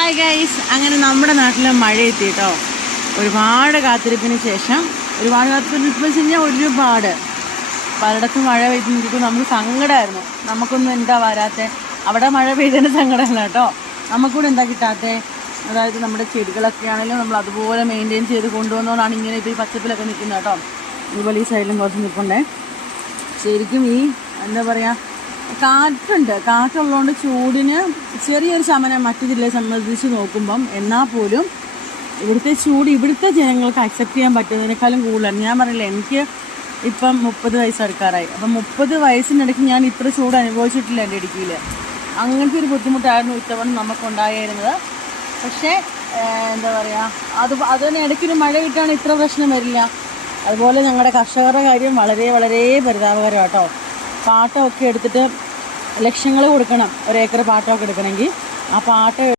Hi guys, അങ്ങനെ നമ്മുടെ നാട്ടിൽ മഴ എത്തി കേട്ടോ. ഒരുപാട് കാത്തിരിപ്പിന് ശേഷം ഒരുപാട് പലയിടത്തും മഴ പെയ്ത് നിൽക്കുമ്പോൾ നമുക്ക് സങ്കടമായിരുന്നു. നമുക്കൊന്നും എന്താ വരാത്തെ, അവിടെ മഴ പെയ്തതിന് സങ്കടമല്ല കേട്ടോ, നമുക്കൂടെ എന്താ കിട്ടാത്തത്. അതായത് നമ്മുടെ ചെടികളൊക്കെ ആണെങ്കിലും നമ്മൾ അതുപോലെ മെയിൻറ്റെയിൻ ചെയ്ത് കൊണ്ടുവന്നോണ്ടാണ് ഇങ്ങനെ ഇപ്പോൾ ഈ പച്ചപ്പിലൊക്കെ നിൽക്കുന്നത് കേട്ടോ. അതുപോലെ ഈ സൈഡിലും കുറച്ച് നിൽപ്പുണ്ടേ. ശരിക്കും ഈ എന്താ പറയുക, കാറ്റുള്ളതുകൊണ്ട് ചൂടിന് ചെറിയൊരു ശമനം മറ്റു ജില്ലയെ സംബന്ധിച്ച് നോക്കുമ്പം. എന്നാൽ പോലും ഇവിടുത്തെ ചൂട് ഇവിടുത്തെ ജനങ്ങൾക്ക് അക്സെപ്റ്റ് ചെയ്യാൻ പറ്റുന്നതിനേക്കാളും കൂടുതലാണ്. ഞാൻ പറഞ്ഞില്ല, എനിക്ക് ഇപ്പം 30 വയസ്സ് അടുക്കാറായി. അപ്പം 30 വയസ്സിനിടയ്ക്ക് ഞാൻ ഇത്ര ചൂട് അനുഭവിച്ചിട്ടില്ല എൻ്റെ ഇടുക്കിയിൽ. അങ്ങനത്തെ ഒരു ബുദ്ധിമുട്ടായിരുന്നു ഇത്തവണ നമുക്കുണ്ടായിരുന്നത്. പക്ഷേ എന്താ പറയുക, അതിന് ഇടയ്ക്കൊരു മഴ കിട്ടുകയാണെങ്കിൽ ഇത്ര പ്രശ്നം വരില്ല. അതുപോലെ ഞങ്ങളുടെ കർഷകരുടെ കാര്യം വളരെ വളരെ പരിതാപകരം കേട്ടോ. പാട്ടമൊക്കെ എടുത്തിട്ട് ലക്ഷങ്ങൾ കൊടുക്കണം, 1 ഏക്കർ പാട്ടമൊക്കെ എടുക്കണമെങ്കിൽ. ആ പാട്ടം